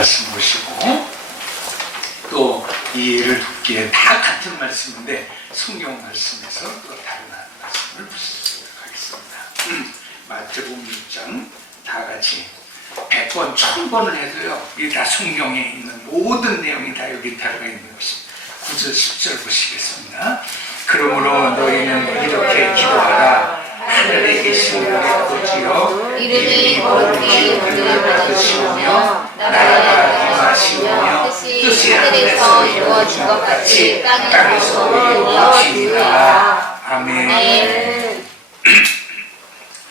말씀 보시고 또 이해를 돕기에 다 같은 말씀인데 성경 말씀에서 또 다른 말씀을 보시도록 하겠습니다. 마태복음 6장 다 같이 100번, 1000번을 해도요, 이게 다 성경에 있는 모든 내용이 다 여기 들어가 있는 것입니다. 9절, 10절 보시겠습니다. 그러므로 너희는 이렇게 기도하라. 하늘에 계신 우리 아버지여, 이름이 거룩히 여김을 받으시오며 나라가 임하시오며 뜻이 하늘에서 이루어진 것 같이 땅에서 이루어지리라. 아멘.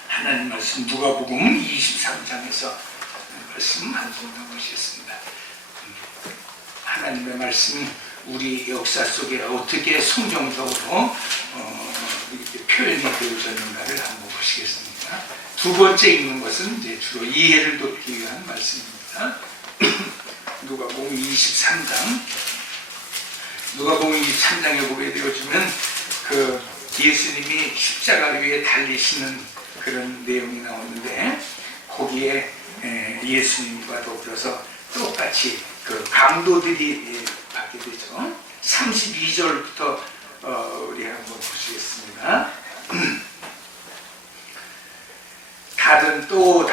하나님 말씀 누가복음 23장에서 말씀 한 번 보시겠습니다. 하나님의 말씀이 우리 역사 속에 어떻게 성경적으로 표현이 되어졌는가를 한번 보시겠습니다. 두 번째 읽는 것은 이제 주로 이해를 돕기 위한 말씀입니다. 누가복음 23장. 누가복음 23장에 보게 되어지면 그 예수님이 십자가 위에 달리시는 그런 내용이 나오는데 거기에 예수님과 더불어서 똑같이 그 강도들이 받게 되죠. 32절부터 우리 한번 보시겠습니다. 다른 두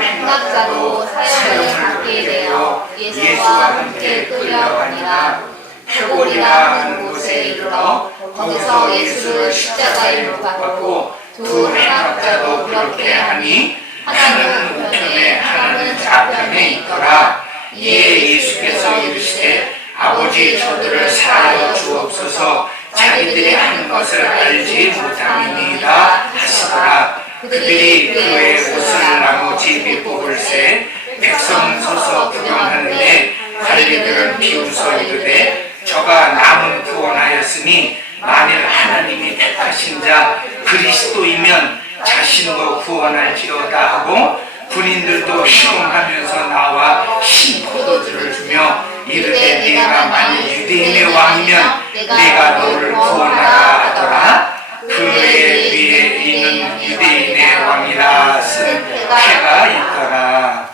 행락자도 사형을 받게 되어 예수와 함께 끌려가니라. 표골이라 하는 곳에 이르러 거기서 예수를 십자가에 못 박고 두 행락자도 그렇게 하니 하나는 우편에 하나는 좌편에 있더라. 이에 예수께서 이르시되 아버지 저들을 사하여 주옵소서 자기들이 하는 것을 알지 못함이니이다 하시더라. 그들이 그의 옷을 나머지 밑복을 세 백성 서서 구경하는데 관리들은 비웃어 이르되 저가 남은 구원하였으니 만일 하나님이 택하신 자 그리스도이면 자신도 구원할지어다 하고 군인들도 희롱하면서 나와 신포도주를 주며 이르되 네가 만일 유대인의 왕이면 내가 너를 구원하라 하더라. 그의 위에 있는 유대인의 왕이라 쓴 해가 있더라.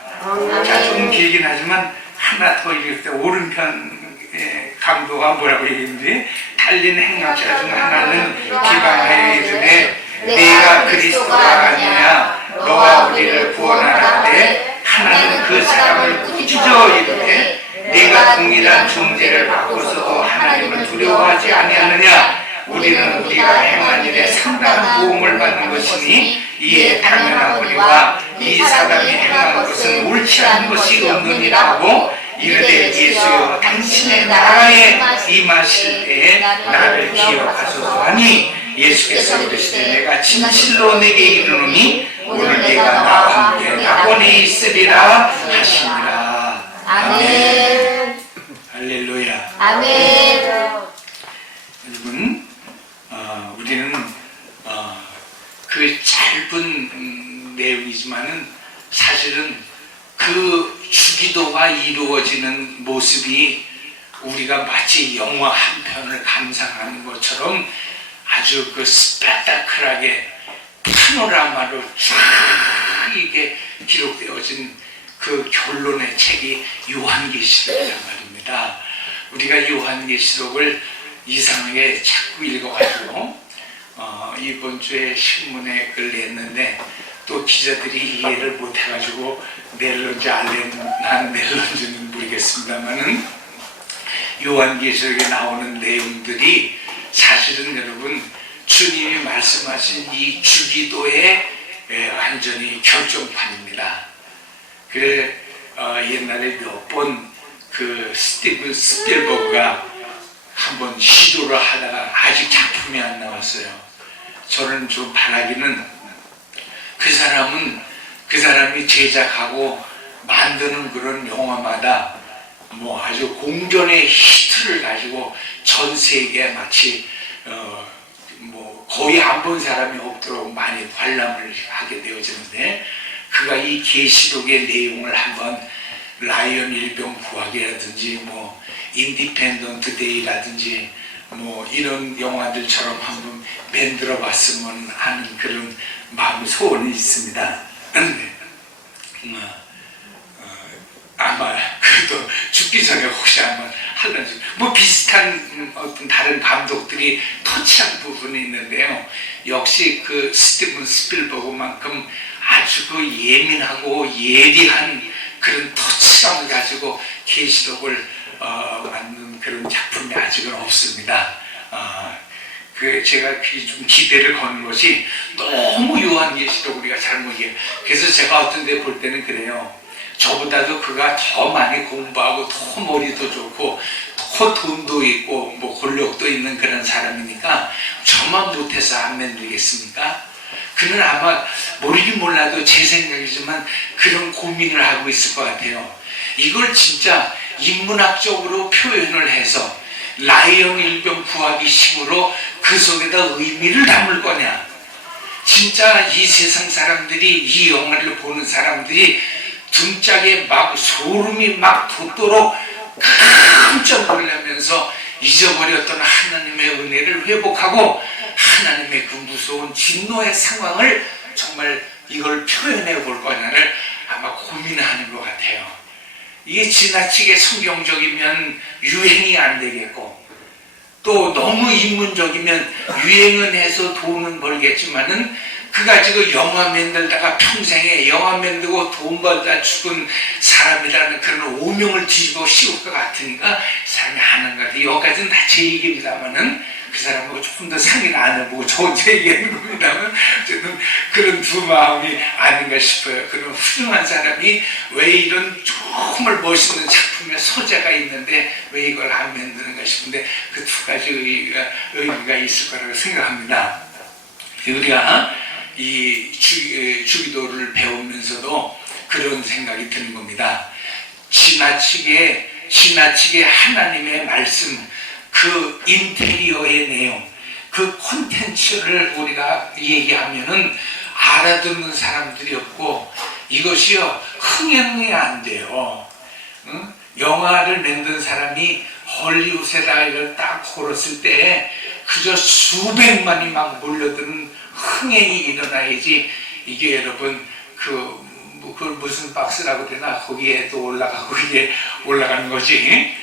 자, 좀 길긴 하지만 하나 더 읽을 때 오른편 강도가 뭐라고 얘기했는지 달린 행락자 중 하나는 비방하여 이르되 내가 그리스도가 아니냐 너와 우리를 구원하라는데 하나는 그 사람을 꾸짖어 이르되 내가 동일한 존재를 바꿔서도 하나님을 두려워하지 아니하느냐. 우리는 우리가 행한 일에 상당한 도움을 받는 것이니 이에 당연하거니와 이 사람이 행한 것은 옳지 않은 것이 없느니라 하고 이르되 예수여 당신의 나라에 임하실 때에 나를 기억하소서 하니 예수께서 이르시되 내가 진실로 내게 이르노니 오늘 내가 나와 함께 낙원에 있으리라 하시니라. 아멘. 할렐루야. 아멘. 여러분, 우리는 그 짧은 내용이지만은 사실은 그 주기도가 이루어지는 모습이 우리가 마치 영화 한 편을 감상하는 것처럼 아주 그 스펙타클하게 파노라마로 쫙 이게 기록되어진 그 결론의 책이 요한계시록이란 말입니다. 우리가 요한계시록을 이상하게 자꾸 읽어가지고 이번 주에 신문에 글 냈는데 또 기자들이 이해를 못해가지고 낼런지 안 낼런지는 모르겠습니다만은 요한계시록에 나오는 내용들이 사실은 여러분 주님이 말씀하신 이 주기도의 완전히 결정판입니다. 옛날에 몇 번 그 스티븐 스필버그가 한번 시도를 하다가 아직 작품이 안 나왔어요. 저는 좀 바라기는 그 사람이 제작하고 만드는 그런 영화마다 뭐 아주 공전의 히트를 가지고 전 세계에 마치 뭐 거의 안 본 사람이 없도록 많이 관람을 하게 되어지는데 그가 이 계시록의 내용을 한번 라이언 일병 구하기라든지 뭐 인디펜던트 데이라든지 뭐 이런 영화들처럼 한번 만들어 봤으면 하는 그런 마음 소원이 있습니다. 아마 그래도 죽기 전에 혹시 한번 하든지 뭐 비슷한 어떤 다른 감독들이 터치한 부분이 있는데요. 역시 그 스티븐 스필버그만큼 아주 그 예민하고 예리한 그런 터치감을 가지고 계시록을 만든 그런 작품이 아직은 없습니다. 그 제가 좀 기대를 거는 것이 너무 요한계시록 우리가 잘 모르게. 그래서 제가 어떤 데 볼 때는 그래요. 저보다도 그가 더 많이 공부하고 더 머리도 좋고 더 돈도 있고 뭐 권력도 있는 그런 사람이니까 저만 못해서 안 만들겠습니까? 그는 아마 모르긴 몰라도 제 생각이지만 그런 고민을 하고 있을 것 같아요. 이걸 진짜 인문학적으로 표현을 해서 라이언 일병 구하기 식으로 그 속에다 의미를 담을 거냐. 진짜 이 세상 사람들이, 이 영화를 보는 사람들이 등짝에 막 소름이 막 돋도록 깜짝 놀라면서 잊어버렸던 하나님의 은혜를 회복하고 하나님의 그 무서운 진노의 상황을 정말 이걸 표현해 볼 거냐를 아마 고민하는 것 같아요. 이게 지나치게 성경적이면 유행이 안 되겠고 또 너무 인문적이면 유행은 해서 돈은 벌겠지만은 그 가지고 영화 만들다가 평생에 영화 만들고 돈 벌다 죽은 사람이라는 그런 오명을 뒤집어 씌울 것 같으니까 사람이 안 하는 것 같아요. 여기까지는 다 제 얘기입니다만은 그 사람하고 조금 더 상의를 안 해보고 저 혼자 얘기하는 겁니다만 저는 그런 두 마음이 아닌가 싶어요. 그런 훌륭한 사람이 왜 이런 정말 멋있는 작품의 소재가 있는데 왜 이걸 안 만드는가 싶은데 그 두 가지 의미가 있을 거라고 생각합니다. 우리가 이 주기도를 배우면서도 그런 생각이 드는 겁니다. 지나치게 하나님의 말씀, 그 인테리어의 내용, 그 콘텐츠를 우리가 얘기하면은 알아듣는 사람들이 없고 이것이요 흥행이 안 돼요. 응? 영화를 만든 사람이 헐리우드에다 이걸 딱 걸었을 때 그저 수백만이 막 몰려드는 흥행이 일어나야지. 이게 여러분 그걸 무슨 박스라고 되나 거기에 또 올라가고 이게 올라가는 거지.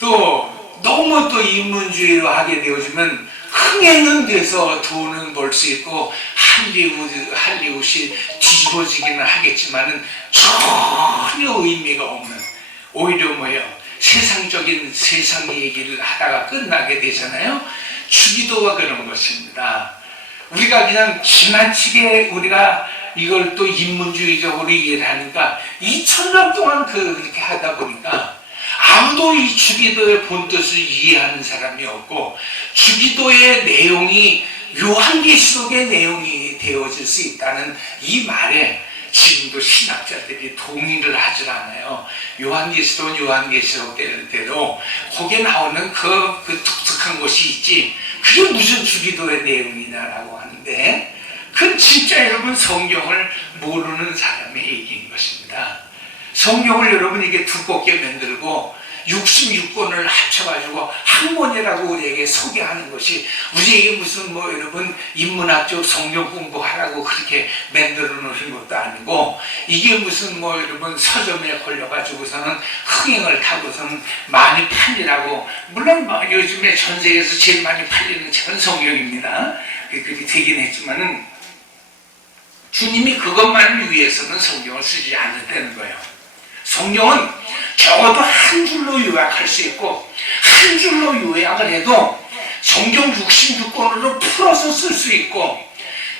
또 너무 또 인문주의로 하게 되어지면 흥행은 돼서 돈은 벌 수 있고 할리우드이 뒤집어지기는 하겠지만은 전혀 의미가 없는, 오히려 뭐예요? 세상적인 세상 얘기를 하다가 끝나게 되잖아요. 주기도가 그런 것입니다. 우리가 그냥 지나치게 우리가 이걸 또 인문주의적으로 이해를 하니까 2000년 동안 그렇게 하다 보니까 아무도 이 주기도의 본뜻을 이해하는 사람이 없고 주기도의 내용이 요한계시록의 내용이 되어질 수 있다는 이 말에 지금도 신학자들이 동의를 하질 않아요. 요한계시록은 요한계시록대로 거기에 나오는 그 독특한 것이 있지 그게 무슨 주기도의 내용이냐라고 하는데 그건 진짜 여러분 성경을 모르는 사람의 얘기인 것입니다. 성경을 여러분 이게 두껍게 만들고 66권을 합쳐가지고 학문이라고 우리에게 소개하는 것이 우리에게 무슨 뭐 여러분 인문학적 성경 공부하라고 그렇게 만들어 놓으신 것도 아니고 이게 무슨 뭐 여러분 서점에 걸려가지고서는 흥행을 타고서는 많이 팔리라고. 물론 요즘에 전 세계에서 제일 많이 팔리는 책은 성경입니다. 그렇게 되긴 했지만은 주님이 그것만을 위해서는 성경을 쓰지 않았다는 거예요. 성경은 적어도 한 줄로 요약할 수 있고 한 줄로 요약을 해도 성경 66권으로 풀어서 쓸 수 있고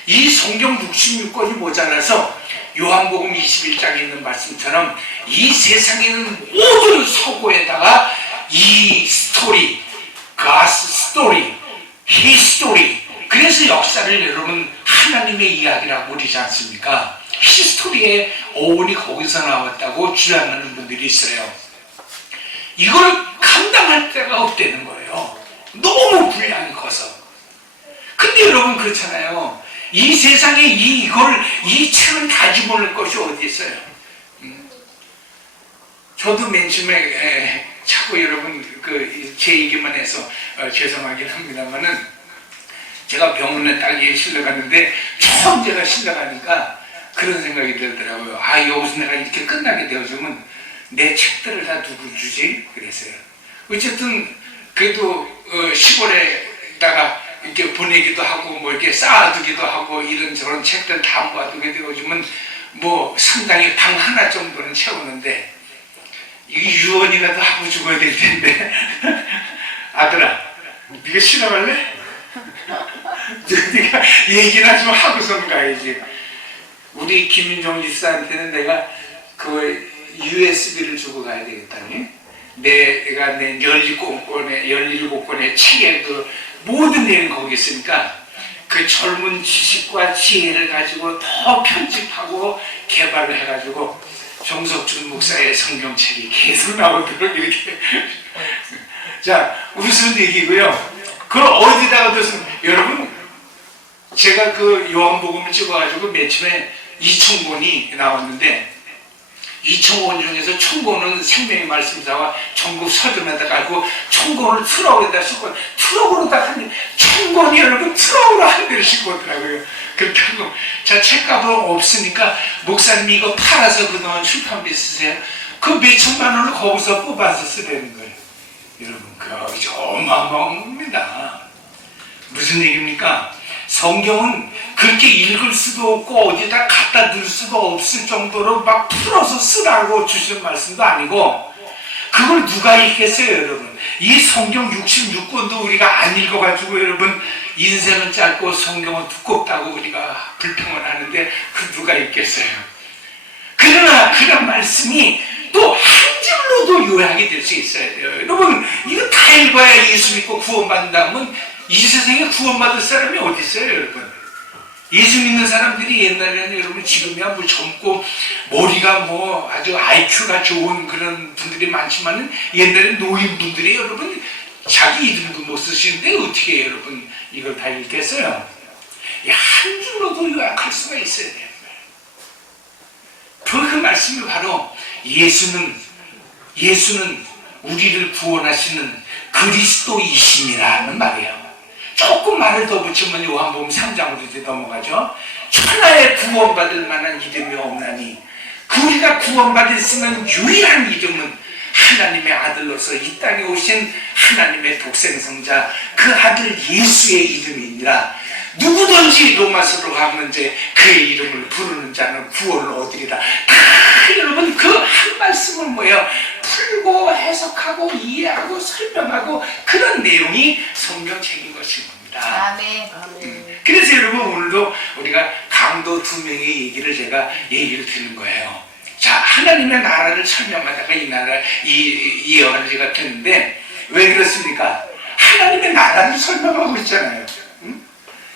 이 성경 66권이 모자라서 요한복음 21장에 있는 말씀처럼 이 세상에 있는 모든 서고에다가 이 스토리, God's story, His story, 그래서 역사를 여러분 하나님의 이야기라고 그러지 않습니까? 히스토리의 어원이 거기서 나왔다고 주장하는 분들이 있어요. 이걸 감당할 데가 없다는 거예요. 너무 분량이 커서. 근데 여러분 그렇잖아요. 이 세상에 이 책을 가지고 올 것이 어디 있어요? 저도 맨 처음에 자꾸 여러분 제 얘기만 해서 죄송하긴 합니다만은 제가 병원에 딸기에 실려갔는데 처음 제가 실려가니까 그런 생각이 들더라고요. 여기서 내가 이렇게 끝나게 되어지면 내 책들을 다 누구 주지? 그랬어요. 어쨌든 그래도 시골에다가 이렇게 보내기도 하고 뭐 이렇게 쌓아두기도 하고 이런저런 책들 다 모아두게 되고 요즘은 뭐 상당히 방 하나 정도는 채우는데 이 유언이라도 하고 죽어야 될 텐데 아들아 네가 실험할래? 네가 얘기나 좀 하고선 가야지. 우리 김윤정 집사한테는 내가 그 USB를 주고 가야 되겠다니. 내가 내 17권의 책에 그 모든 내용 거기 있으니까 그 젊은 지식과 지혜를 가지고 더 편집하고 개발을 해가지고 정석준 목사의 성경책이 계속 나오도록 이렇게 자 무슨 얘기고요. 그걸 어디다가 뒀으면 여러분 제가 그 요한복음을 찍어가지고 맨 처음에 2,000권이 나왔는데 2,000권 중에서 1,000권은 생명의 말씀사와 전국 서점에다 깔고 1,000권을 트럭에다 싣고 트럭으로다 한 1,000권이 여러분 트럭으로 한 대를 싣고 오더라고요. 그렇다고 자 책값은 없으니까 목사님이 이거 팔아서 그동안 출판비 쓰세요. 그 몇천만 원을 거기서 뽑아서 쓰라는 거예요. 여러분 그거 어마어마합니다. 무슨 얘기입니까? 성경은 그렇게 읽을 수도 없고 어디다 갖다 둘 수도 없을 정도로 막 풀어서 쓰라고 주시는 말씀도 아니고 그걸 누가 읽겠어요 여러분. 이 성경 66권도 우리가 안 읽어가지고 여러분 인생은 짧고 성경은 두껍다고 우리가 불평을 하는데 그 누가 읽겠어요. 그러나 그런 말씀이 또 한 줄로도 요약이 될 수 있어야 돼요. 여러분 이거 다 읽어야 예수 믿고 구원받는다면 이 세상에 구원받을 사람이 어디 있어요 여러분. 예수 믿는 사람들이 옛날에는 여러분 지금이야 뭐 젊고 머리가 뭐 아주 IQ가 좋은 그런 분들이 많지만은 옛날에 노인분들이 여러분 자기 이름도 못 쓰시는데 어떻게 여러분 이걸 다 읽겠어요? 한 줄로도 요약할 수가 있어야 돼요. 그 말씀이 바로 예수는 우리를 구원하시는 그리스도이심이라는 말이에요. 조금 말을 더 붙이면 요한복음 3장으로 이제 넘어가죠. 천하에 구원받을 만한 이름이 없나니 우리가 구원받을 수 있는 유일한 이름은 하나님의 아들로서 이 땅에 오신 하나님의 독생성자 그 아들 예수의 이름이니라. 누구든지 로마서로 가면 이제 그의 이름을 부르는 자는 구원을 얻으리라. 다 여러분 그 한 말씀을 뭐예요? 풀고 해석하고 이해하고 설명하고 그런 내용이 성경책인 것인 겁니다. 아멘. 그래서 여러분 오늘도 우리가 강도 두 명의 얘기를 드리는 거예요. 자 하나님의 나라를 설명하다가 이 여가지가 됐는데 왜 그렇습니까? 하나님의 나라를 설명하고 있잖아요.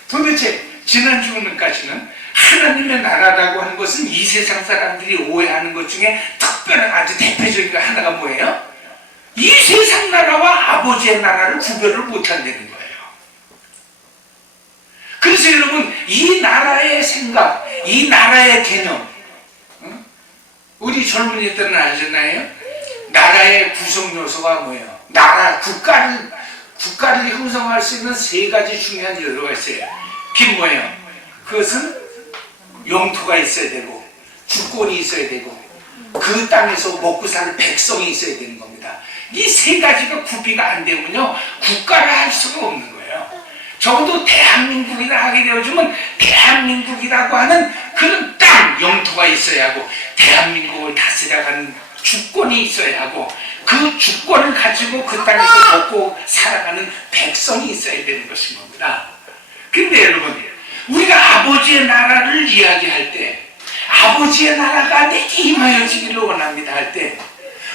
도대체 지난 주문까지는 하나님의 나라라고 하는 것은 이 세상 사람들이 오해하는 것 중에 특별한 아주 대표적인 거 하나가 뭐예요? 이 세상 나라와 아버지의 나라를 구별을 못한다는 거예요. 그래서 여러분 이 나라의 생각, 이 나라의 개념 우리 젊은이들은 아시나요? 나라의 구성 요소가 뭐예요? 국가를 형성할 수 있는 세 가지 중요한 요소가 있어요. 그게 뭐예요? 그것은 영토가 있어야 되고 주권이 있어야 되고 그 땅에서 먹고 사는 백성이 있어야 되는 겁니다. 이 세 가지가 구비가 안 되면요 국가를 할 수가 없는 거예요. 적어도 대한민국이라 하게 되어지면 대한민국이라고 하는 그런 땅 영토가 있어야 하고 대한민국을 다스려가는 주권이 있어야 하고 그 주권을 가지고 그 땅에서 먹고 살아가는 백성이 있어야 되는 것인 겁니다. 근데 여러분 우리가 아버지의 나라를 이야기할 때 아버지의 나라가 내게 임하여지기를 원합니다 할 때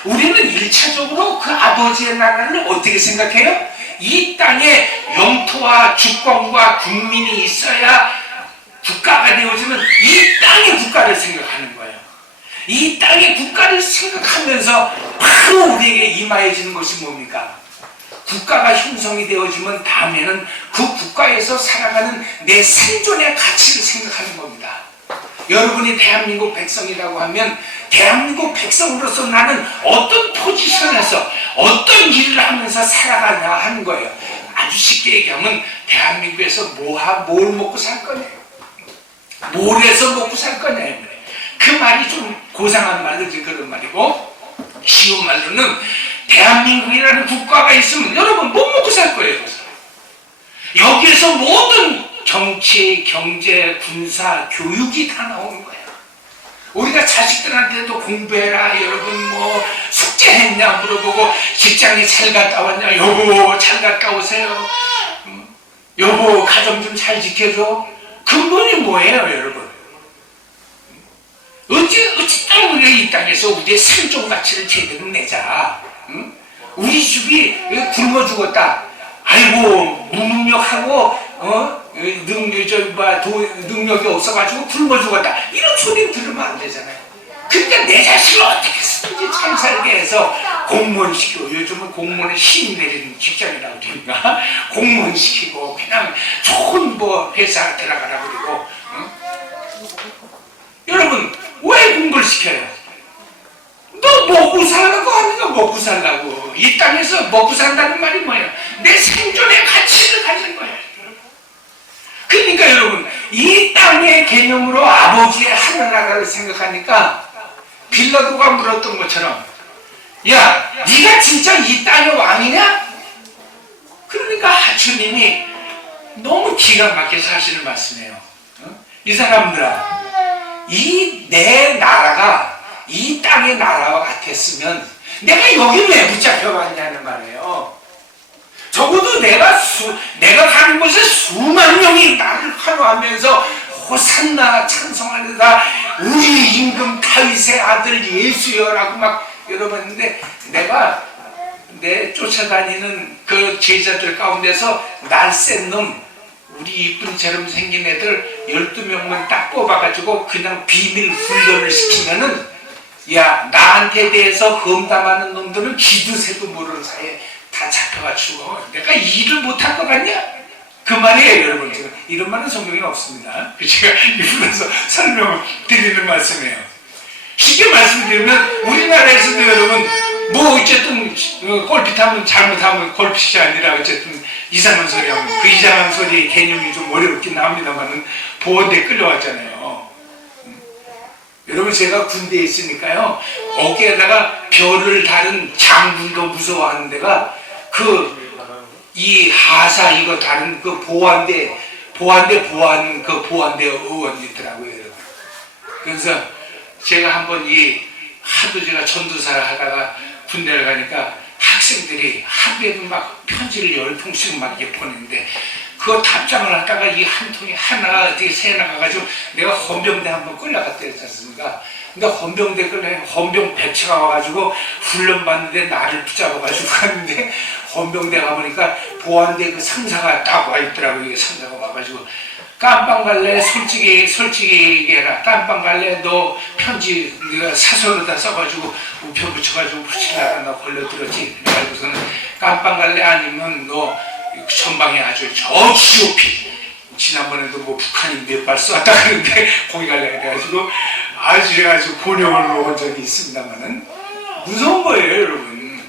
우리는 1차적으로 그 아버지의 나라를 어떻게 생각해요? 이 땅에 영토와 주권과 국민이 있어야 국가가 되어지는 이 땅의 국가를 생각하는 거예요. 이 땅의 국가를 생각하면서 바로 우리에게 임하여지는 것이 뭡니까? 국가가 형성이 되어지면 다음에는 그 국가에서 살아가는 내 생존의 가치를 생각하는 겁니다. 여러분이 대한민국 백성이라고 하면 대한민국 백성으로서 나는 어떤 포지션에서 어떤 일을 하면서 살아가냐 하는 거예요. 아주 쉽게 얘기하면 대한민국에서 뭘 먹고 살 거냐, 뭘 해서 먹고 살 거냐. 그 말이 좀 고상한 말이지 그런 말이고 쉬운 말로는 대한민국이라는 국가가 있으면 여러분 못 먹고 살 거예요. 여기에서 모든 정치, 경제, 군사, 교육이 다 나오는 거예요. 우리가 자식들한테도 공부해라, 여러분 뭐 숙제했냐 물어보고 직장에 잘 갔다 왔냐, 여보 잘 갔다 오세요, 여보 가정 좀 잘 지켜줘. 근본이 뭐예요, 여러분? 어찌 우리가 이 땅에서 우리의 생존 가치를 제대로 내자. 응? 우리 집이 굶어 죽었다. 아이고 무능력하고 능력이 없어가지고 굶어 죽었다. 이런 소리 들으면 안 되잖아요. 그러니까 내 자식을 어떻게 쓰든지 잘 살게 해서 공무원 시키고, 요즘은 공무원에 힘 내리는 직장이라고 그러니까 공무원 시키고 그냥 좋은 뭐 회사 들어가라 그러고. 응? 여러분 왜 공부를 시켜요? 너 먹고 살라고 하는 거 먹고 살라고. 이 땅에서 먹고 산다는 말이 뭐예요? 내 생존의 가치를 가진 거예요. 그러니까 여러분 이 땅의 개념으로 아버지의 하늘나라를 생각하니까 빌라도가 물었던 것처럼, 야 네가 진짜 이 땅의 왕이냐? 그러니까 주님이 너무 기가 막혀서 하시는 말씀이에요. 이 사람들아, 이 내 나라가 이 땅의 나라와 같았으면 내가 여기 왜 붙잡혀 왔냐는 말이에요. 적어도 내가 가는 곳에 수만 명이 나를 환호하면서 호산나 찬송하려다 우리 임금 다윗의 아들 예수여라고 막 여러분 했는데, 내가 내 쫓아다니는 그 제자들 가운데서 날 센 놈, 우리 이쁜처럼 생긴 애들 12명만 딱 뽑아가지고 그냥 비밀 훈련을 시키면은, 야 나한테 대해서 험담하는 놈들은 기두새도 모르는 사이에 다 잡혀가지고 내가 일을 못할 것 같냐? 그 말이에요, 여러분. 지금 이런 말은 성경에 없습니다. 제가 이분에서 설명을 드리는 말씀이에요. 쉽게 말씀드리면 우리나라에서도 여러분 뭐 어쨌든 골핏하면 잘못하면 골핏이 아니라 어쨌든 이상한 소리 하면 그 이상한 소리 개념이 좀 어렵긴 합니다만은 보원대에 끌려왔잖아요. 여러분 제가 군대에 있으니까요, 어깨에다가 별을 다른 장군도 무서워하는 데가 이 하사 이거 다른 그 보안대 의원이 있더라고요, 여러분. 그래서 제가 한번 하도 제가 전도사를 하다가 군대를 가니까 학생들이 하루에도 막 편지를 10통씩 막 이렇게 보내는데, 그거 답장을 하다가 이 한 통이 하나가 어떻게 새 나가가지고 내가 헌병대 한번 끌려갔다 했지 않습니까? 근데 헌병대 헌병 배치가 와가지고 훈련 받는데 나를 붙잡아가지고 갔는데, 헌병대 가보니까 보안대 그 상사가 딱 와있더라고요. 이게 상사가 와가지고, 깜빵 갈래? 솔직히 얘기해라. 깜빵 갈래? 너 편지 네가 사설로다 써가지고 우표 붙여가지고 붙이려다 나 걸려들었지. 그래가지고서는 깜빵 갈래? 아니면 너 전방에 아주 저 GOP, 지난번에도 뭐 북한이 몇 발 쏘았다 그러는데 거기 갈래 그래가지고 아주 곤욕을 먹은 적이 있습니다만은 무서운 거예요, 여러분.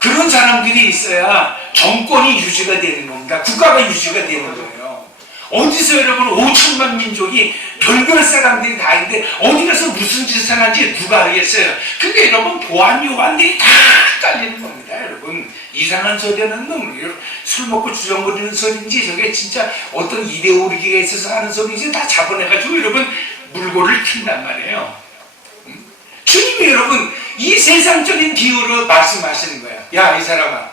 그런 사람들이 있어야 정권이 유지가 되는 겁니다. 국가가 유지가 되는 거예요. 어디서 여러분 5천만 민족이 별별 사람들이 다 있는데 어디 가서 무슨 짓을 하는지 누가 알겠어요? 근데 여러분 보안 요관들이 다 깔리는 겁니다, 여러분. 이상한 소리는 놈, 술 먹고 주정거리는 소리인지 저게 진짜 어떤 이데올로기가 있어서 하는 소리인지 다 잡아내가지고 여러분 물고를 튄단 말이에요. 주님이 여러분 이 세상적인 비유로 말씀하시는 거예요. 야, 이 사람아,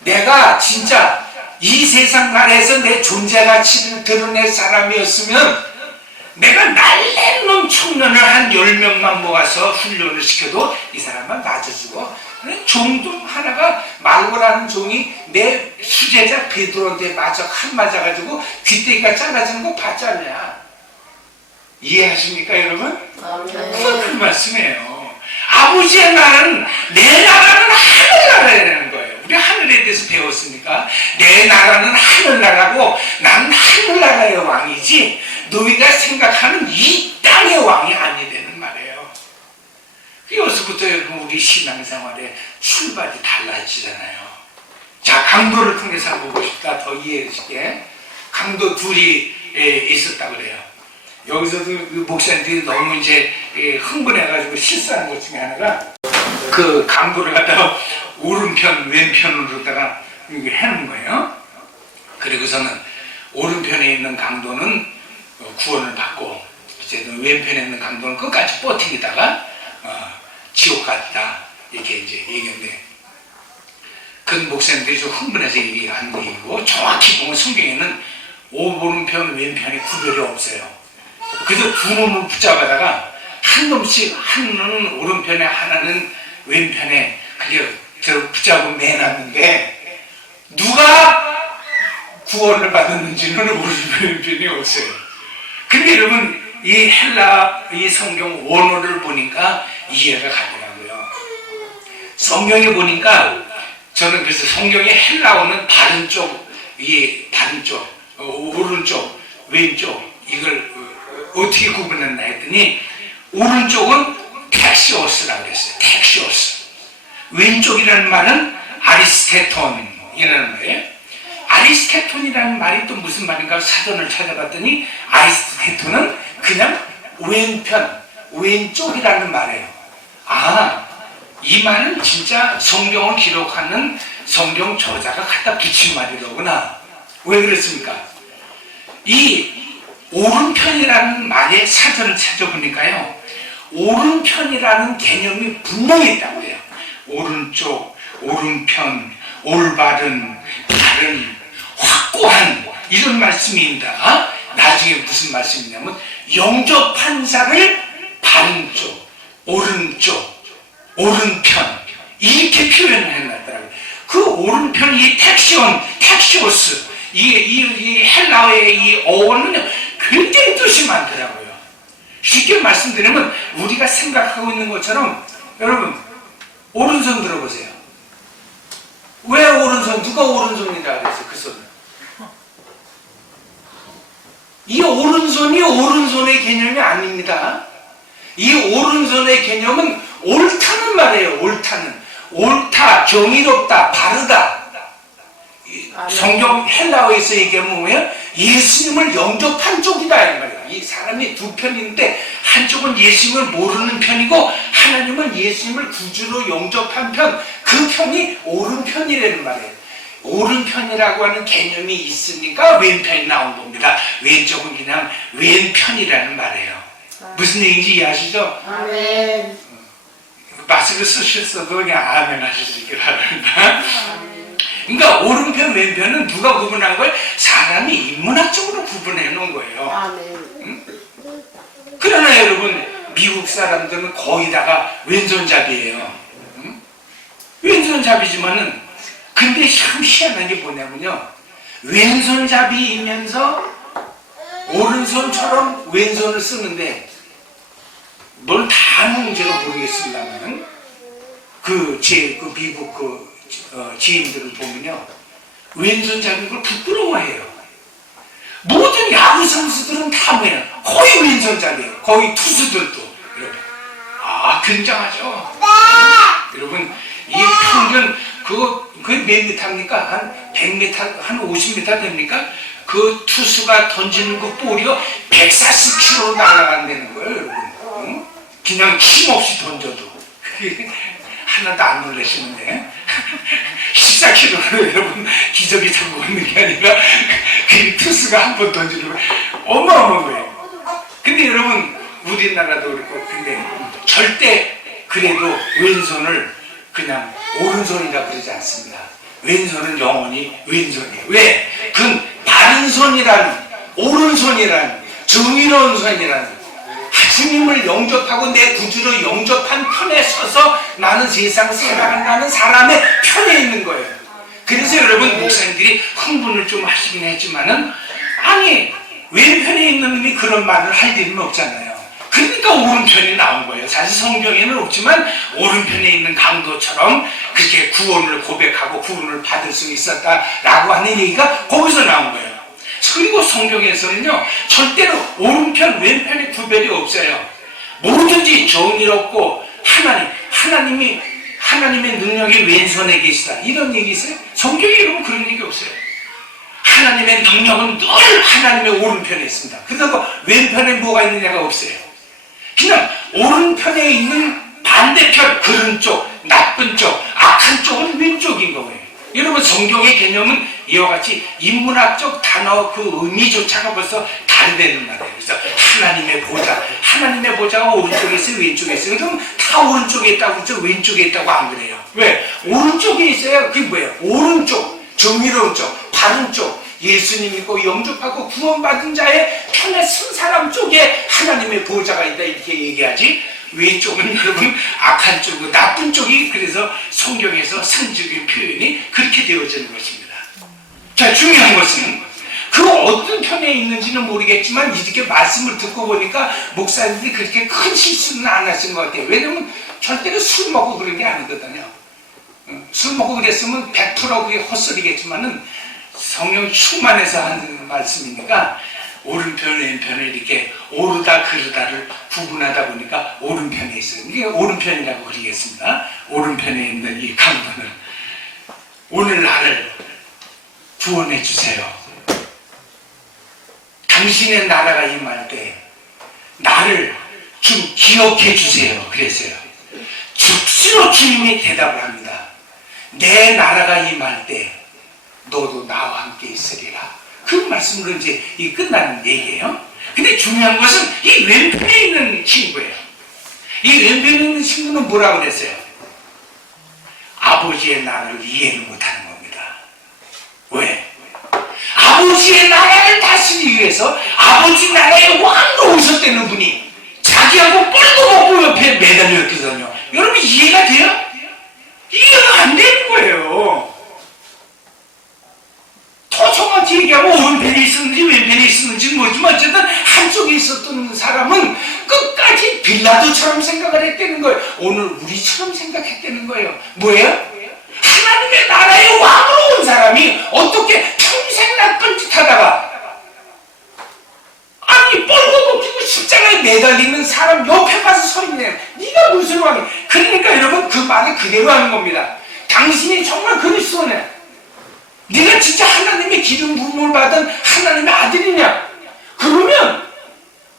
내가 진짜 이 세상 나라에서 내 존재 가치를 드러낼 사람이었으면 내가 날랜 놈 청년을 한 10명만 모아서 훈련을 시켜도 이 사람만 맞아주고, 종좀 하나가 말고라는 종이 내 수제자 베드로한테 맞아가지고 귀때기가 잘라지는 거 봤지 않냐? 이해하십니까, 여러분? 그 말씀이에요. 아버지의 나라는, 내 나라는 하늘나라라는 거예요. 우리 하늘에 대해서 배웠으니까 내 나라는 하늘나라고 나는 하늘나라의 왕이지 너희가 생각하는 이 땅의 왕이 아니라는 말이에요. 여기서부터 여러분 우리 신앙생활의 출발이 달라지잖아요. 자, 강도를 통해서 한번 보고 싶다. 더 이해하시게. 강도 둘이 있었다 그래요. 여기서도 그 목사님들이 너무 이제 흥분해가지고 실수하는 것 중에 하나가 그 강도를 갖다가 오른편 왼편으로다가 해놓은 거예요. 그리고서는 오른편에 있는 강도는 구원을 받고 이제 왼편에 있는 강도는 끝까지 버티다가 지옥 갔다 이렇게 이제 얘기했는데 그 목사님들이 좀 흥분해서 얘기한 얘기고 정확히 보면 성경에는 오른편 왼편이 구별이 없어요. 그래서 두 놈을 붙잡아다가 한 놈씩 하나는 오른편에 하나는 왼편에 그게 저 붙잡고 매놨는데 누가 구원을 받았는지는 오른편 왼편이 없어요. 근데 여러분 이 헬라 이 성경 원어를 보니까 이해가 가더라고요. 성경에 보니까 저는 그래서 성경의 헬라어는 바른 쪽, 이 바른 쪽, 오른쪽, 왼쪽 이걸 어떻게 구분했나 했더니 오른쪽은 텍시오스라고 그랬어요. 텍시오스. 왼쪽이라는 말은 아리스테톤이라는 거예요. 아리스테톤이라는 말이 또 무슨 말인가 사전을 찾아봤더니 아리스테톤은 그냥 왼편, 왼쪽이라는 말이에요. 아, 이 말은 진짜 성경을 기록하는 성경 저자가 갖다 붙인 말이로구나. 왜 그랬습니까? 이 오른편이라는 말의 사전을 찾아보니까요, 오른편이라는 개념이 분명히 있다고 해요. 오른쪽, 오른편, 올바른, 바른, 확고한 이런 말씀입니다. 나중에 무슨 말씀이냐면 영접한 자를 바른 쪽, 오른쪽, 오른편 이렇게 표현을 해놨더라고요. 그 오른편 이 텍시오스 이 헬라어의 이 어원은 굉장히 뜻이 많더라고요. 쉽게 말씀드리면 우리가 생각하고 있는 것처럼 여러분 오른손 들어보세요. 왜 오른손? 누가 오른손이라 그랬어요? 그 손을. 이 오른손이 오른손의 개념이 아닙니다. 이 오른손의 개념은 옳다는 말이에요. 옳다는. 옳다, 정의롭다, 바르다. 성경 헬라어에서 얘기하면 뭐예요? 예수님을 영접한 쪽이다 이 말이에요. 이 사람이 두 편인데 한쪽은 예수님을 모르는 편이고 하나님은 예수님을 구주로 영접한 편, 그 편이 오른편이라는 말이에요. 오른편이라고 하는 개념이 있으니까 왼편이 나온 겁니다. 왼쪽은 그냥 왼편이라는 말이에요. 무슨 얘기인지 이해하시죠? 아멘. 마스크 쓰셨어도 그냥 아멘 하실 수 있게 바랍니다. 그러니까 오른편 왼편은 누가 구분한 거예요? 사람이 인문학적으로 구분해 놓은 거예요. 아멘. 그러나 여러분 미국 사람들은 거의 다가 왼손잡이에요. 왼손잡이지만은 근데 참 희한한 게 뭐냐면요, 왼손잡이이면서 오른손처럼 왼손을 쓰는데 뭘 다 아는 제가 모르겠습니다만 그 미국 지인들을 보면요, 왼손잡이인 걸 부끄러워해요. 모든 야구 선수들은 다 뭐예요? 거의 왼손잡이에요. 거의 투수들도. 여러분, 굉장하죠. 여러분, 이 평균 그게 몇 미터입니까? 한 100m, 한 50m 됩니까? 그 투수가 던지는 그 볼이요 140km로 날아간다는 거예요, 여러분. 응? 그냥 힘없이 던져도. 하나도 안 놀라시는데 14km로 여러분 기저귀 잡고 있는 게 아니라 그 투수가 한 번 던지는 거 어마어마한 거예요. 근데 여러분 우리나라도 그렇고 근데 절대 그래도 왼손을 그냥 오른손이라 그러지 않습니다. 왼손은 영원히 왼손이에요. 왜? 그건 바른 손이란, 오른손이란, 정의로운 손이란, 주님을 영접하고 내 구주로 영접한 편에 서서 나는 세상을 살아간다는 사람의 편에 있는 거예요. 그래서 여러분 목사님들이 흥분을 좀 하시긴 했지만은 아니 왼편에 있는 놈이 그런 말을 할 일은 없잖아요. 그러니까 오른편이 나온 거예요. 사실 성경에는 없지만 오른편에 있는 강도처럼 그렇게 구원을 고백하고 구원을 받을 수 있었다라고 하는 얘기가 거기서 나온 거예요. 그리고 성경에서는요 절대로 오른편 왼편의 구별이 없어요. 뭐든지 정의롭고 하나님의 능력이 왼손에 계시다 이런 얘기 있어요? 성경에 여러분 그런 얘기 없어요. 하나님의 능력은 늘 하나님의 오른편에 있습니다. 그래서 왼편에 뭐가 있느냐가 없어요. 그냥 오른편에 있는 반대편, 그런 쪽, 나쁜 쪽, 악한 쪽은 왼쪽인 거예요. 여러분, 성경의 개념은 이와 같이 인문학적 단어 그 의미조차가 벌써 다르다는 말이에요. 그래서 하나님의 보좌가 오른쪽에 있어요, 왼쪽에 있어요. 그럼 다 오른쪽에 있다고 그러죠, 왼쪽에 있다고 안 그래요. 왜? 오른쪽에 있어야 그게 뭐예요? 오른쪽, 정의로운 쪽, 바른 쪽, 예수님 믿고 영접하고 구원받은 자의 편에 쓴 사람 쪽에 하나님의 보좌가 있다, 이렇게 얘기하지. 왼쪽은 여러분 악한 쪽, 나쁜 쪽이, 그래서 성경에서 상징적인 표현이 그렇게 되어지는 것입니다. 자, 중요한 것은 그 어떤 편에 있는지는 모르겠지만 이렇게 말씀을 듣고 보니까 목사님들이 그렇게 큰 실수는 안 하신 것 같아요. 왜냐면 절대로 술 먹고 그런 게 아니거든요. 술 먹고 그랬으면 100% 그게 헛소리겠지만은 성령 충만해서 하는 말씀이니까 오른편, 왼편을 이렇게 오르다 그르다를 구분하다 보니까 오른편에 있어요. 이게 오른편이라고 그러겠습니다. 오른편에 있는 이 강도는 오늘 나를 구원해 주세요. 당신의 나라가 임할 때 나를 좀 기억해 주세요. 그랬어요. 즉시로 주님이 대답을 합니다. 내 나라가 임할 때 너도 나와 함께 있으리라. 그 말씀으로 이제 끝나는 얘기예요. 근데 중요한 것은 이 왼편에 있는 친구예요. 이 왼편에 있는 친구는 뭐라고 그랬어요? 아버지의 나라를 이해를 못하는 겁니다. 왜? 아버지의 나라를 다스리기 위해서 아버지 나라의 왕으로 오셨다는 분이 자기하고 뻘도 먹고 옆에 매달렸거든요. 여러분, 이해가 돼요? 이해가 안 되는 거예요. 더 정확히 얘기하면 오른편에 있었는지 왼편에 있었는지 뭐지만 어쨌든 한쪽에 있었던 사람은 끝까지 빌라도처럼 생각을 했다는 거예요. 오늘 우리처럼 생각했다는 거예요. 뭐예요? 하나님의 나라의 왕으로 온 사람이 어떻게 평생 나쁜 짓 하다가 아니 뻘고 벗기고 십자가에 매달리는 사람 옆에 가서 서 있네. 네가 무슨 왕이야? 그러니까 여러분, 그 말을 그대로 하는 겁니다. 당신이 정말 그리스도네, 네가 진짜 하나님의 기름 부음을 받은 하나님의 아들이냐? 그러면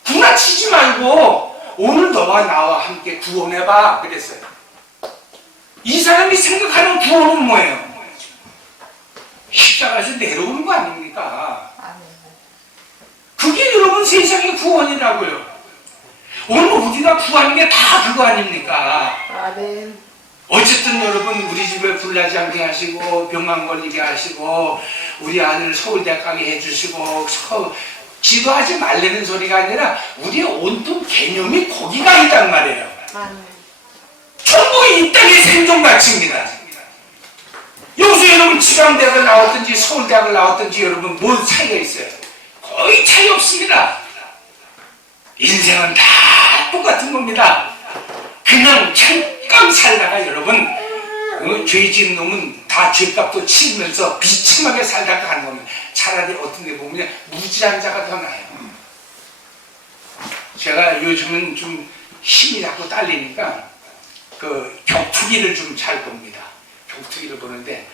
구라치지 말고 오늘 너와 나와 함께 구원해봐. 그랬어요. 이 사람이 생각하는 구원은 뭐예요? 십자가에서 내려오는 거 아닙니까? 그게 여러분 세상의 구원이라고요. 오늘 우리가 구하는 게 다 그거 아닙니까? 아멘. 어쨌든 여러분, 우리 집에 불나지 않게 하시고 병만 걸리게 하시고 우리 아들 서울대 가게 해주시고 기도하지 말라는 소리가 아니라 우리의 온통 개념이 거기가 있단 말이에요. 전부 이 땅의 생존가치입니다. 여기서 여러분 지방대학을 나왔든지 서울대학을 나왔든지 여러분 뭔 차이가 있어요? 거의 차이 없습니다. 인생은 다 똑같은 겁니다. 그냥 잠깐 살다가 여러분, 죄 지은 놈은 다 죄값도 치면서 비참하게 살다가 가는 겁니다. 차라리 어떤 데 보면 무지한 자가 더 나아요. 제가 요즘은 좀 힘이 자꾸 딸리니까 그 격투기를 좀 잘 봅니다. 격투기를 보는데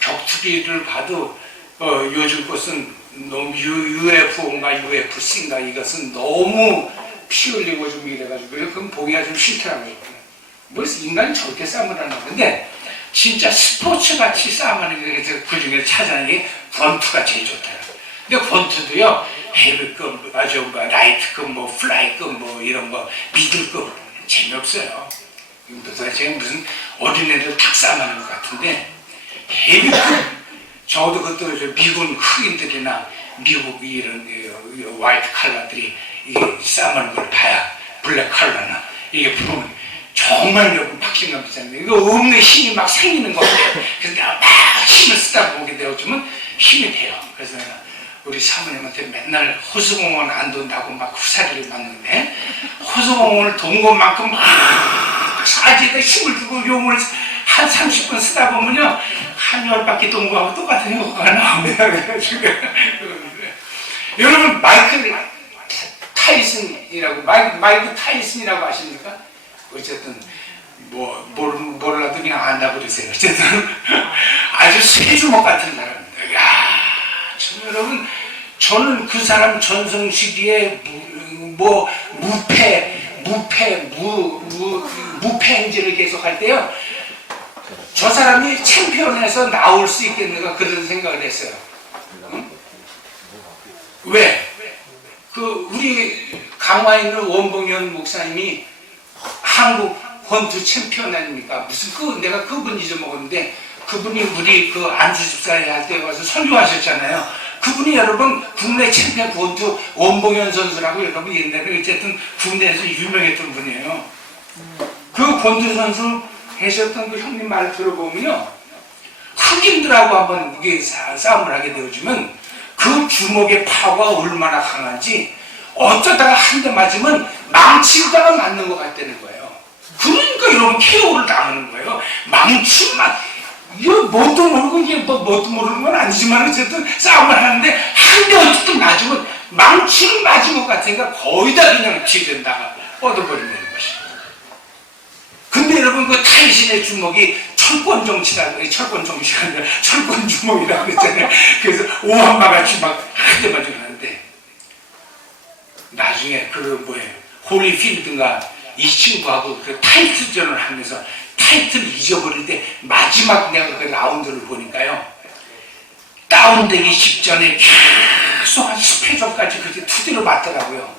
격투기를 봐도 요즘 것은 너무 UFO인가 UFC인가 이것은 너무 피 흘리고 좀 이래가지고 그럼 보기가 좀 싫더라고요. 뭐 인간이 저렇게 싸움을 하나 근데 진짜 스포츠같이 싸움하는 게 그 중에 찾아내는 게 권투가 제일 좋더라고요. 근데 권투도요, 헤비급, 라이트급, 플라이급 이런 거 미들급 재미없어요. 도대체 무슨 어린애들 탁싸움하는 것 같은데 헤비급, 적어도 그것도 미군 흑인들이나 미국 이런 화이트 칼라들이 이게 싸움하는 걸 봐야 블랙 칼라나 이게 보면 정말 여러분 박진감 비싼데 이거 없는 힘이 막 생기는 것 같아요. 그래서 내가 막 힘을 쓰다 보게 되어주면 힘이 돼요. 그래서 내가 우리 사모님한테 맨날 호수공원 안 돈다고 막 후사리를 맞는데 호수공원을 돈 것만큼 막 사지에다 힘을 주고 용을 한 30분 쓰다 보면요 한 10바퀴 동거하고 똑같은 효과가 나옵니다. 여러분 마이크 타이슨이라고 아십니까? 어쨌든 몰라도 그냥 안다 그러세요. 어쨌든 아주 쇠주먹 같은 사람입니다. 야, 참 저는 그 사람 전성 시기에 무패 행진을 계속할 때요. 저 사람이 챔피언에서 나올 수 있겠는가 그런 생각을 했어요. 응? 왜? 우리 강화에 있는 원봉현 목사님이 한국 권투 챔피언 아닙니까? 내가 그분 잊어먹었는데, 그분이 우리 안수 집사회 할 때 와서 설교하셨잖아요. 그분이 여러분 국내 챔피언 권투 원봉현 선수라고 여러분 옛날에 어쨌든 국내에서 유명했던 분이에요. 그 권투 선수 하셨던 그 형님 말 들어보면요. 흑인들하고 한번 이게 싸움을 하게 되어주면 그 주먹의 파워가 얼마나 강한지 어쩌다가 한 대 맞으면 망치다가 맞는 것 같다는 거예요. 그러니까 여러분 KO를 당하는 거예요. 망치만 이거 뭣도 모르고 이게 뭣도 모르는 건 아니지만 어쨌든 싸움을 하는데 한 대 어쨌든 맞으면 망치를 맞은 것 같으니까 거의 다 그냥 지된다가 뻗어버리는 것이. 근데 여러분 그 타이신의 주먹이 철권 정치라고 철권 주먹이라고 그랬잖아요. 그래서 오한마같이 막 한 대 맞고 하는데 나중에 홀리필드인가 이 친구하고 그 타이틀전을 하면서 타이틀 잊어버릴 때 마지막 내가 그 라운드를 보니까요. 다운되기 직전에 계속 한 10회전까지 그렇게 투대로 맞더라고요.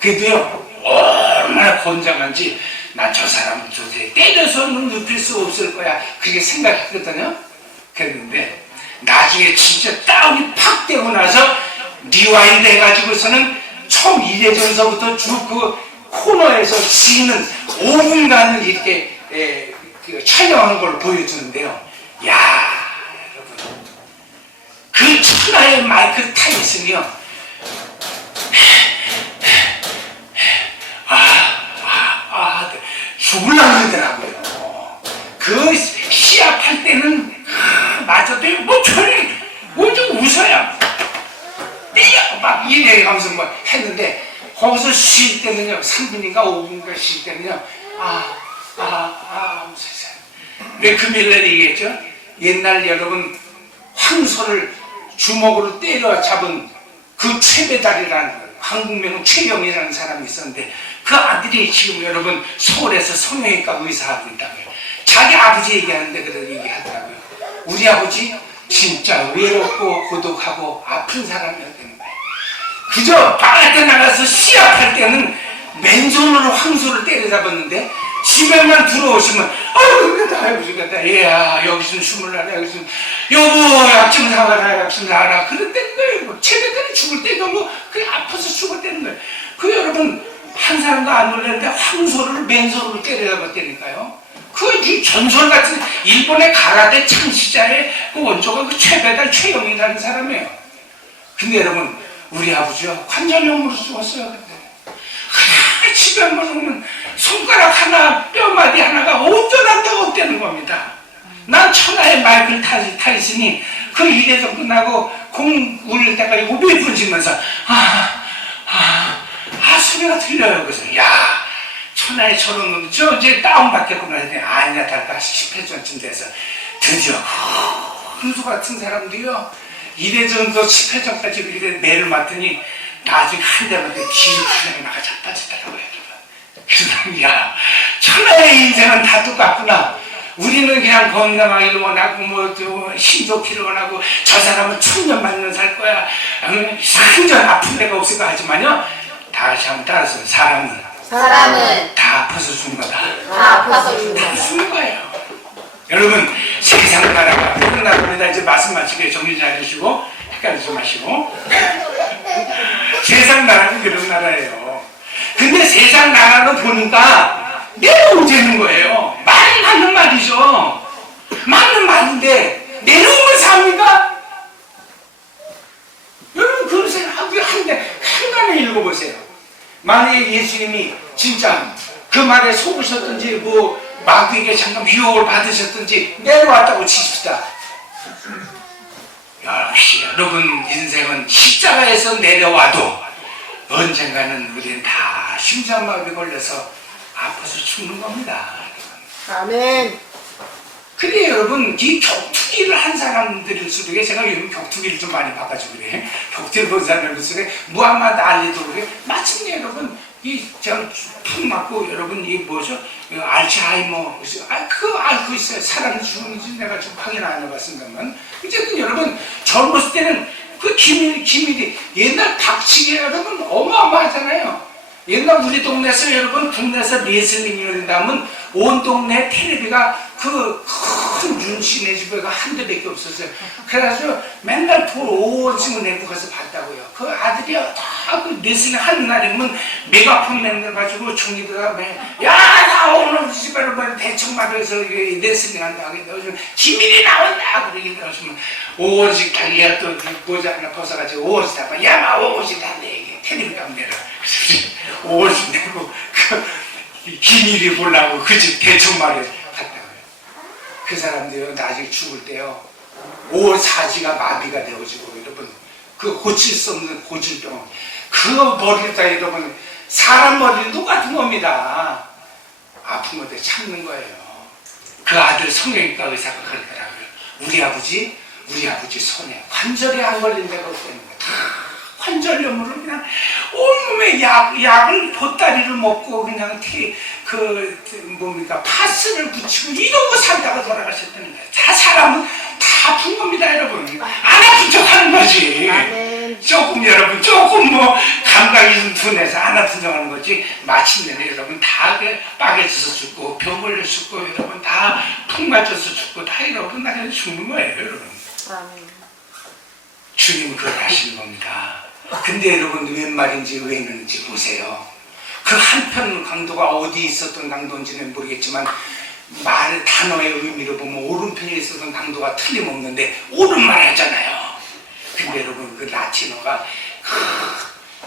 그래도요, 얼마나 건장한지 난 저 사람은 도대체 때려서는 눕힐 수 없을 거야. 그렇게 생각했거든요. 그랬는데 나중에 진짜 다운이 팍 되고 나서 리와인드 해가지고서는 처음 1회전서부터 쭉 그 코너에서 지는 5분간을 이렇게 촬영하는 걸 보여주는데요. 야, 여러분. 그 천하의 마이클 타이슨이요. 죽으려고 그러더라고요. 그 시합할 때는 맞아도 좀 웃어요. 때려! 막 이래 가면서 뭐 했는데 거기서 쉴 때는요, 3분인가 5분인가 쉴 때는요, 세상에. 왜 금일날 얘기했죠? 옛날 여러분, 황소를 주먹으로 때려 잡은 그 최배달이라는 한국명은 최영이라는 사람이 있었는데, 그 아들이 지금 여러분 서울에서 성형외과 의사하고 있다고요. 자기 아버지 얘기하는데 그런 얘기하더라고요. 우리 아버지 진짜 외롭고 고독하고 아픈 사람이었다는 거예요. 그저 바깥에 나가서 시합할 때는 맨손으로 황소를 때려잡았는데 집에만 들어오시면 아유 그랬다 얘야 여기 좀 주물러라 여기 좀 여보 약 좀 사와라 약 좀 사와라 그랬다는 거예요. 최대한 죽을 때도 뭐 그냥 아파서 죽었다는 거예요. 그 여러분 한 사람도 안 놀랐는데 황소를 맨손으로 때려잡았다니까요. 그 전설 같은 일본의 가라데 창시자의 그 원조가 그 최배달 최영이라는 사람이에요. 근데 여러분 우리 아버지요 관절염으로 죽었어요. 그때 집에만 오면 손가락 하나 뼈마디 하나가 온전한 데가 없다는 겁니다. 난 천하의 마이클 타이슨이 그 1회전 끝나고 공 울릴 때까지 500분 지면서 소리가 들려요. 그래서 야 천하의 저런 놈 저 이제 다운받겠구나 했더니 아니나 달까 10회전쯤 돼서 드디어 hun수 같은 사람도요 1회전도 10회전까지 이렇게 매를 맞더니 나중에 한 대만 뒤로 그냥 나가 자빠지더라고요. 그래서 야 천하의 인생은 다 똑같구나. 우리는 그냥 건강하기를 원하고 힘 좋기를 원하고 저 사람은 1000년 만년 살 거야. 한전 아픈 데가 없을 거 하지만요 다시 한번 따라서 사람은 다 아파서 죽는 거다. 다 아파서 죽는다. 다 죽는 거예요. 여러분 세상 나라가 그런 나라입니다. 이제 말씀 마치게 정리 잘 해주시고 헷갈리지 마시고 세상 나라는 그런 나라예요. 근데 세상 나라는 보니까 내려오자는 거예요. 말이 맞는 말이죠. 맞는 말인데 내려오면 삽니까? 여러분 그런 생각하고 한간에 읽어보세요. 만약에 예수님이 진짜 그 말에 속으셨든지 마귀에게 잠깐 유혹을 받으셨든지 내려왔다고 치십시다. 역시 여러분 인생은 십자가에서 내려와도 언젠가는 우리는 다 심장마비 걸려서 아파서 죽는 겁니다. 아멘. 근데 여러분 이 격투기 격투기를 한 사람들일 수도 있게, 제가 요즘 격투기를 좀 많이 봐가지고 그래. 격투기를 본 사람들 속에 무하마드 알리도 그래. 마침내 여러분 제가 푹 맞고 여러분 이 뭐죠? 알츠하이머 그거 알고 있어요. 사람 죽는지 내가 좀 확인 안 해봤습니다만 어쨌든 여러분 젊었을 때는 그 기밀이 옛날 박치기 여러분 어마어마하잖아요. 옛날 우리 동네에서 여러분 국내에서 레슬링을 한다면 온 동네 텔레비가 그 큰 윤씨네 집에가 한 대밖에 없었어요. 그래가지고 맨날 오징어 내고 가서 봤다고요. 그 아들이요 다그 레슬링 하는 날이면 메가폰 맨날 가지고 총리들가 야나 오늘 우리 집에 대청 맞아서 레슬링 한다 하겠다. 기밀이 나온다 그러길래 오직 달리야 또 모자 하나 벗어가지고 오직 다 야마 오직 달리 텔레비 감내라. 오직 내고 그 기밀이 보려고 그 집 대청마을에 갔다고요. 그 사람들은 나중에 죽을 때요 오사지가 마비가 되어지고 여러분 그 고칠 수 없는 고질병 그 머리다 여러분 사람 머리는 똑같은 겁니다. 아픈 건데 참는 거예요. 그 아들 성형외과 의사가 그러더라고요. 우리 아버지 손에 관절에 안 걸린 데가 없다는 거야. 다 관절염으로 그냥 온몸에 약을 보따리를 먹고 그냥 파스를 붙이고 이러고 살다가 돌아가셨다는 거예요. 다 사람은 다 아픈 겁니다, 여러분. 안 아픈 척 하는 거지. 여러분 조금 감각이 좀 둔해서 안 아픈 척 하는 거지. 마침내 여러분 다 빠개져서 죽고 병 걸려 죽고 여러분 다 푹 맞춰서 죽고 다 여러분 나중에 죽는 거예요, 여러분. 주님은 그걸 하시는 겁니다. 근데 여러분 웬 말인지 왜 있는지 보세요. 그 한편 강도가 어디 있었던 강도인지는 모르겠지만 말의 단어의 의미로 보면 오른편에 있었던 강도가 틀림없는데 오른말 하잖아요. 근데 여러분 그 라틴어가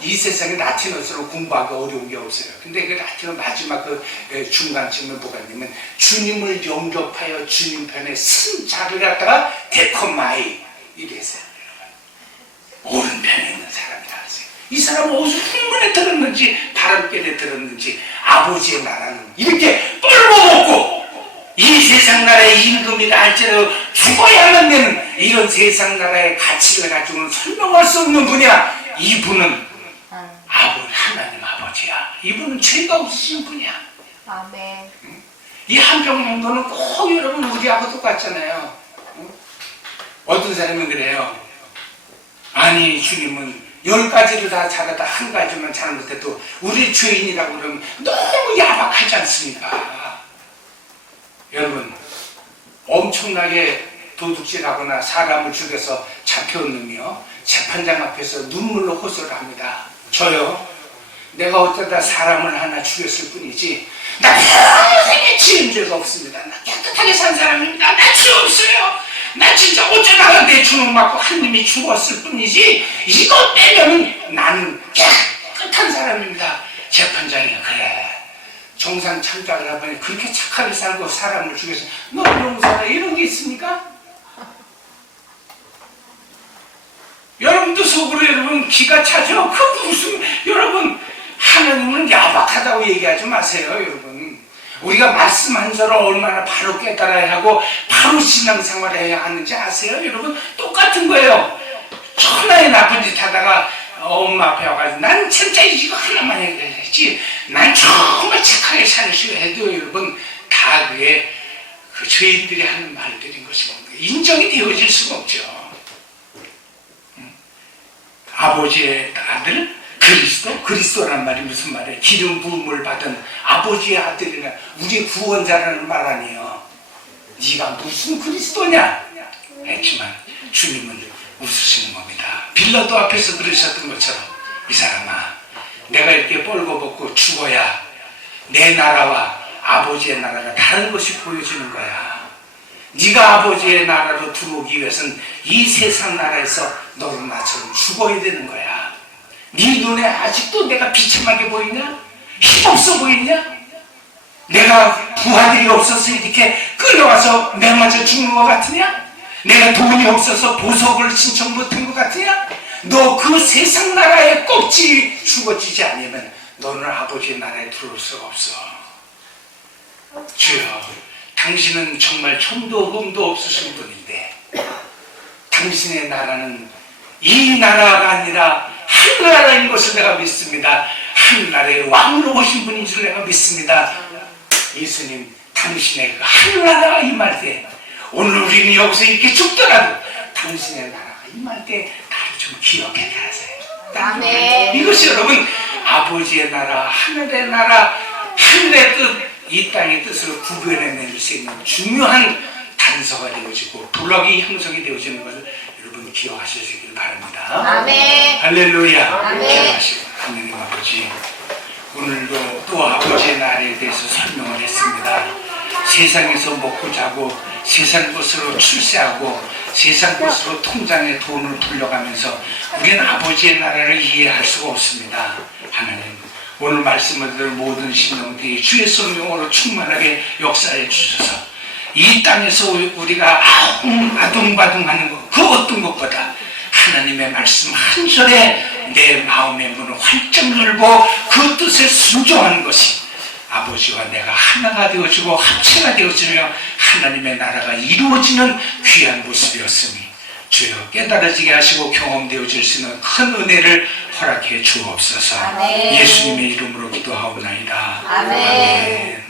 이 세상에 라틴어로 공부하기 어려운 게 없어요. 근데 그 라틴어 마지막 그 중간쯤에 뭐가 있냐면 주님을 영접하여 주님 편에 쓴 자를 갖다가 데코마이 이랬어요. 오른편에 있는 사람이라 그랬어요. 이 사람은 어디서 풍문에 들었는지 바람결에 들었는지 아버지의 나라는 이렇게 뻘거먹고 이 세상 나라의 임금이라 할지라도 죽어야만 되는 이런 세상 나라의 가치를 가지고는 설명할 수 없는 분이야. 이분은 하나님 아버지야. 이분은 죄가 없으신 분이야. 아멘. 이 한평 정도는 꼭 여러분 우리하고 똑같잖아요. 어떤 사람은 그래요. 아니 주님은 10가지를 다 잘하다 한 가지만 잘못해도 우리 죄인이라고 그러면 너무 야박하지 않습니까? 여러분 엄청나게 도둑질하거나 사람을 죽여서 잡혀온 놈이요 재판장 앞에서 눈물로 호소를 합니다. 저요 내가 어쩌다 사람을 하나 죽였을 뿐이지 나 평생에 지은 죄가 없습니다. 나 깨끗하게 산 사람입니다. 나 죄 없어요. 나 진짜 어쩌다가 내 주먹 맞고 한 놈이 죽었을 뿐이지 이거 빼면 나는 깨끗한 사람입니다. 재판장이 그래 정상 참작을 하더니 그렇게 착하게 살고 사람을 죽여서 너 용서라 이런 게 있습니까? 여러분도 속으로 여러분 기가 차죠? 그 무슨 여러분 하나님은 야박하다고 얘기하지 마세요. 여러분 우리가 말씀 한 절을 얼마나 바로 깨달아야 하고 바로 신앙생활을 해야 하는지 아세요? 여러분 똑같은 거예요. 천하의 나쁜 짓 하다가 엄마 앞에 와가지고 난 진짜 이거 하나만 해야지 난 정말 착하게 살으시고 해도 여러분 다 그게 그 죄인들이 하는 말들인 것이 인정이 되어질 수가 없죠. 아버지의 아들 그리스도란 말이 무슨 말이에요? 기름 부음을 받은 아버지의 아들이나 우리 구원자라는 말 아니에요. 네가 무슨 그리스도냐 했지만 주님은 웃으시는 겁니다. 빌라도 앞에서 그러셨던 것처럼 이 사람아 내가 이렇게 뻘거벗고 죽어야 내 나라와 아버지의 나라가 다른 것이 보여지는 거야. 네가 아버지의 나라로 들어오기 위해서는 이 세상 나라에서 너는 나처럼 죽어야 되는 거야. 네 눈에 아직도 내가 비참하게 보이냐? 힘없어 보이냐? 내가 부하들이 없어서 이렇게 끌려와서 매맞아 죽는 것 같으냐? 내가 돈이 없어서 보석을 신청 못한 것 같으냐? 너 그 세상 나라에 껍질이 죽어지지 않으면 너는 아버지의 나라에 들어올 수가 없어. 주여 당신은 정말 천도 흠도 없으신 분인데 당신의 나라는 이 나라가 아니라 하늘나라인 것을 내가 믿습니다. 하늘나라의 왕으로 오신 분인 줄 내가 믿습니다. 예수님, 당신의 그 하늘나라가 임할 때, 오늘 우리는 여기서 이렇게 죽더라도 당신의 나라가 임할 때 나를 좀 기억해 하세요. 아멘. 이것이 여러분, 아버지의 나라, 하늘의 나라, 하늘의 뜻, 이 땅의 뜻을 구별해낼 수 있는 중요한 단서가 되어지고 블럭이 형성이 되어지는 것을 여러분 기억하시길 바랍니다. 아멘. 할렐루야. 아멘. 기억하시고 하나님 아버지, 오늘도 또 아버지의 나라에 대해서 설명을 했습니다. 세상에서 먹고 자고 세상 것으로 출세하고 세상 것으로 통장에 돈을 불려가면서 우리는 아버지의 나라를 이해할 수가 없습니다. 하나님, 오늘 말씀을 들은 모든 신령들이 주의 성령으로 충만하게 역사해 주셔서 이 땅에서 우리가 아둥바둥하는 것, 그 어떤 것보다 하나님의 말씀 한 절에 내 마음의 문을 활짝 열고 그 뜻에 순종하는 것이 아버지와 내가 하나가 되어지고 합체가 되어지며 하나님의 나라가 이루어지는 귀한 모습이었으니 주여 깨달아지게 하시고 경험되어질 수 있는 큰 은혜를 허락해 주옵소서. 아멘. 예수님의 이름으로 기도하옵나이다. 아멘. 아멘.